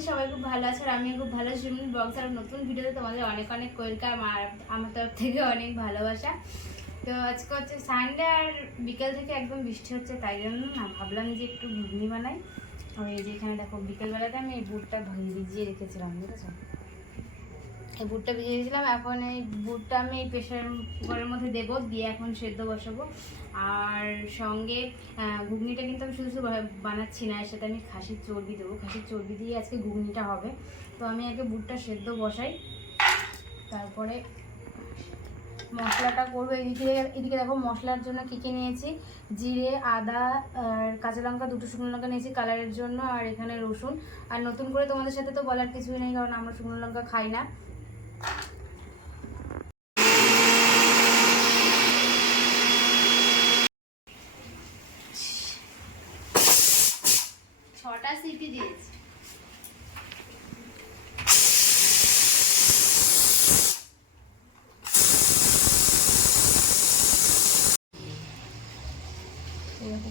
করছি সবাই খুব ভালো আছে আর আমিও খুব ভালো আছি। ব্লগস আর নতুন ভিডিওতে তোমাদের অনেক অনেক ওয়েলকাম আর আমার তরফ থেকে অনেক ভালোবাসা। তো আজকে হচ্ছে সানডে আর বিকেল থেকে একদম বৃষ্টি হচ্ছে, তাই জন্য না ভাবলাম যে একটু ঘুগনি বানাই। ওই যে এখানে দেখো বিকেলবেলাতে আমি এই বুটটা ভিজিয়ে রেখেছিলাম, বুঝেছো? এই বুটটা ভিজিয়ে রেখেছিলাম, এখন এই বুটটা আমি এই প্রেশার কুকারের মধ্যে দেবো, দিয়ে এখন সেদ্ধ বসাবো। আর সঙ্গে ঘুগনিটা কিন্তু আমি শুধু শুধু বানাচ্ছি না, এর সাথে আমি খাসির চর্বি দেবো। খাসির চর্বি দিয়ে আজকে ঘুগনিটা হবে। তো আমি আগে বুটটা সেদ্ধ বসাই, তারপরে মশলাটা করবো। এদিকে দেখো মশলার জন্য কী কী নিয়েছি। জিরে, আদা আর কাঁচা লঙ্কা, দুটো শুকনো লঙ্কা নিয়েছি কালারের জন্য, আর এখানে রসুন। আর নতুন করে তোমাদের সাথে তো বলার কিছুই নেই, কারণ আমরা শুকনো লঙ্কা খাই না। ছটা সিটি দিয়েছি।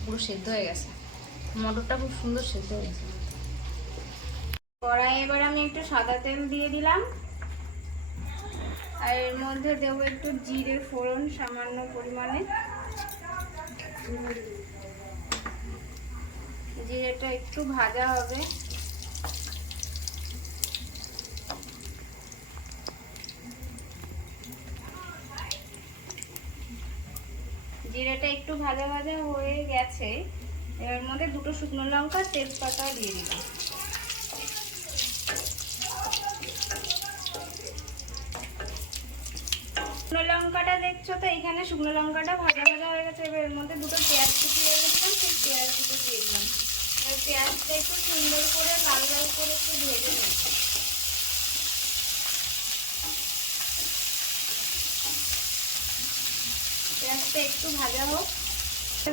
পুরো সেদ্ধ হয়ে গেছে, মটরটা খুব সুন্দর সেদ্ধ হয়ে গেছে। কড়াই এবার আমি একটু সাদা তেল দিয়ে দিলাম, আর এর মধ্যে দেবো একটু জিরে ফোড়ন সামান্য পরিমাণে। জিরেটা একটু ভাজা হবে, জিরেটা একটু ভাজা ভাজা হয়ে গেছে। এর মধ্যে দুটো শুকনো লঙ্কা তেজপাতা দিয়ে দিলাম। শুকনো লঙ্কাটা দেখছো তো, এখানে শুকনো লঙ্কাটা ভাজা ভাজা হয়ে গেছে। এবার এর মধ্যে দুটো পেঁয়াজ কুচি রেখেছিলাম, সেই পেঁয়াজ কুচি দিয়ে দিলাম। এবার পেঁয়াজটা একটু সুন্দর করে লাল লাল করে একটু ভেজে নেব। পেঁয়াজটা একটু ভাজা হোক,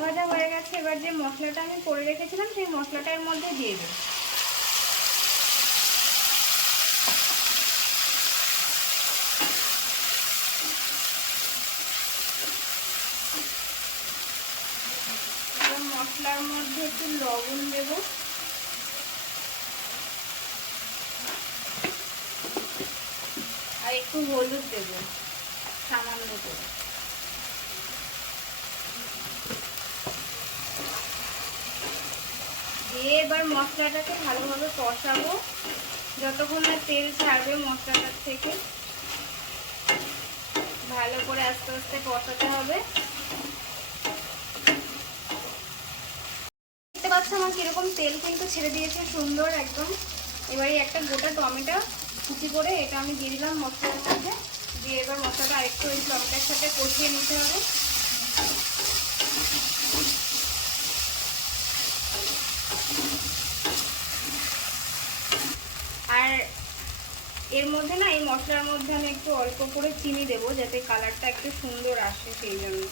ভাজা হয়ে গেছে। এবার যে মশলাটা আমি করে রেখেছিলাম সেই মশলাটার মধ্যে দিয়ে দেব। মশলার মধ্যে একটু লবণ দেব, আর একটু হলুদ দেব সামান্য করে। দিয়ে এবার মশলাটাকে ভালোভাবে কষাবো যতক্ষণ না তেল ছাড়বে মশলাটার থেকে। ভালো করে আস্তে আস্তে কষাতে হবে। দেখতে পাচ্ছ আমার কিরকম তেল কিন্তু ছেড়ে দিয়েছে সুন্দর একদম। এবারে একটা গোটা টমেটো কুচি করে এটা আমি দিয়ে দিলাম মশলার মধ্যে। দিয়ে এবার মশলাটা আরেকটু ওই টমেটোর সাথে কষিয়ে নিতে হবে। আর এর মধ্যে না, এই মশলার মধ্যে আমি একটু অল্প করে চিনি দেবো যাতে কালারটা একটু সুন্দর আসে, সেই জন্য।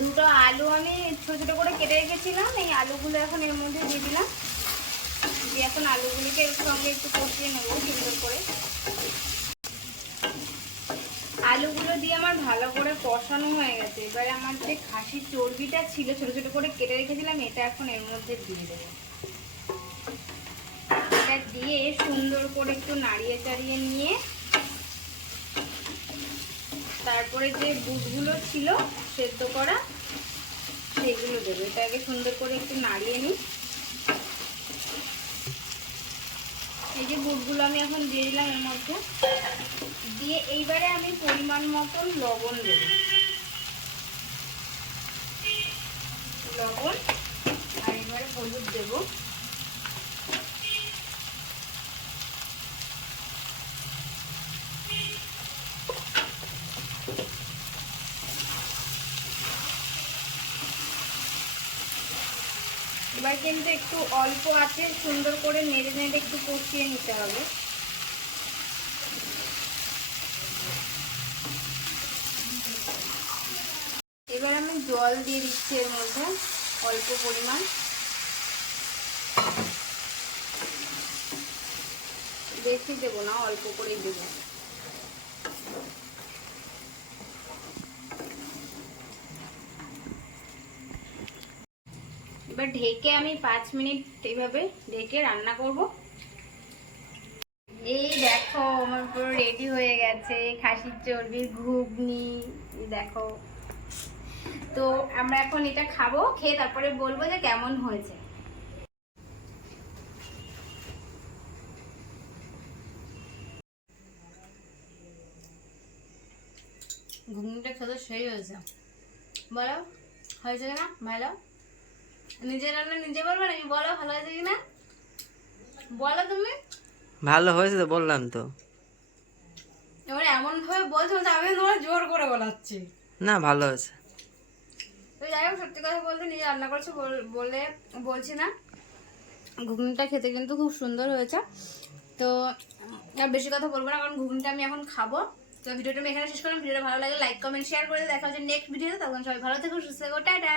দুটো আলু আমি ছোট ছোট করে কেটে রেখেছিলাম, এই আলুগুলো এখন এর মধ্যে দিয়ে দিলাম। দিয়ে এখন আলুগুলিকে এর সঙ্গে একটু কষিয়ে নেবো সুন্দর করে। আলুগুলো দিয়ে আমার ভালো করে কষানো হয়ে গেছে। এবারে আমার যে খাসির চর্বিটা ছিল ছোট ছোট করে কেটে রেখেছিলাম, এটা এখন এর মধ্যে দিয়ে দেবো। এটা দিয়ে সুন্দর করে একটু নাড়িয়ে চাড়িয়ে নিয়ে তারপরে যে বুটগুলো ছিল সেদ্ধ করা সেগুলো দেবো। এটাকে সুন্দর করে একটু নাড়িয়ে নিই। এই যে বুটগুলো আমি এখন দিয়ে দিলাম এর মধ্যে। দিয়ে এইবারে আমি পরিমাণ মতন লবণ দেব, লবণ আর এবারে হলুদ দেব। এবার কিন্তু একটু অল্প আঁচে সুন্দর করে নেড়ে নেড়ে একটু কষিয়ে নিতে হবে। এবার আমি জল দিয়ে দিচ্ছি এর মধ্যে অল্প পরিমাণ। বেশি দেবো না, অল্প করেই দেবো। এবার ঢেকে আমি 5 মিনিট এইভাবে ঢেকে রান্না করব। এই দেখো আমার পুরো রেডি হয়ে গেছে খাসির চর্বির ঘুগনি। এই দেখো, তো আমরা এখন এটা খাবো, খেয়ে তারপরে বলবো যে কেমন হয়েছে। ঘুগনিটা খেতে সেই হয়েছে, বলো হয়েছে কিনা ভালো? নিজে রান্না নিজে বলবে নাকি? বলো ভালো হয়েছে কিনা, বলো তুমি। ভালো হয়েছে তো বললাম তো। এবার এমন ভাবে বলছো যে আমি তোমার জোর করে বলাচ্ছি। না ভালো হয়েছে। তো যাই হোক, সত্যি কথা বলতে নিজে রান্না করছো বলে বলছি না, ঘুগনিটা খেতে কিন্তু খুব সুন্দর হয়েছে। তো আর বেশি কথা বলবো না, কারণ ঘুগনিটা আমি এখন খাবো। তো ভিডিওটা আমি এখানে শেষ করলাম। ভিডিওটা ভালো লাগে লাইক কমেন্ট শেয়ার করে দেখা হচ্ছে নেক্সট ভিডিওতে। তখন সবাই ভালো থেকো, সুস্থ থেকো, টাটা।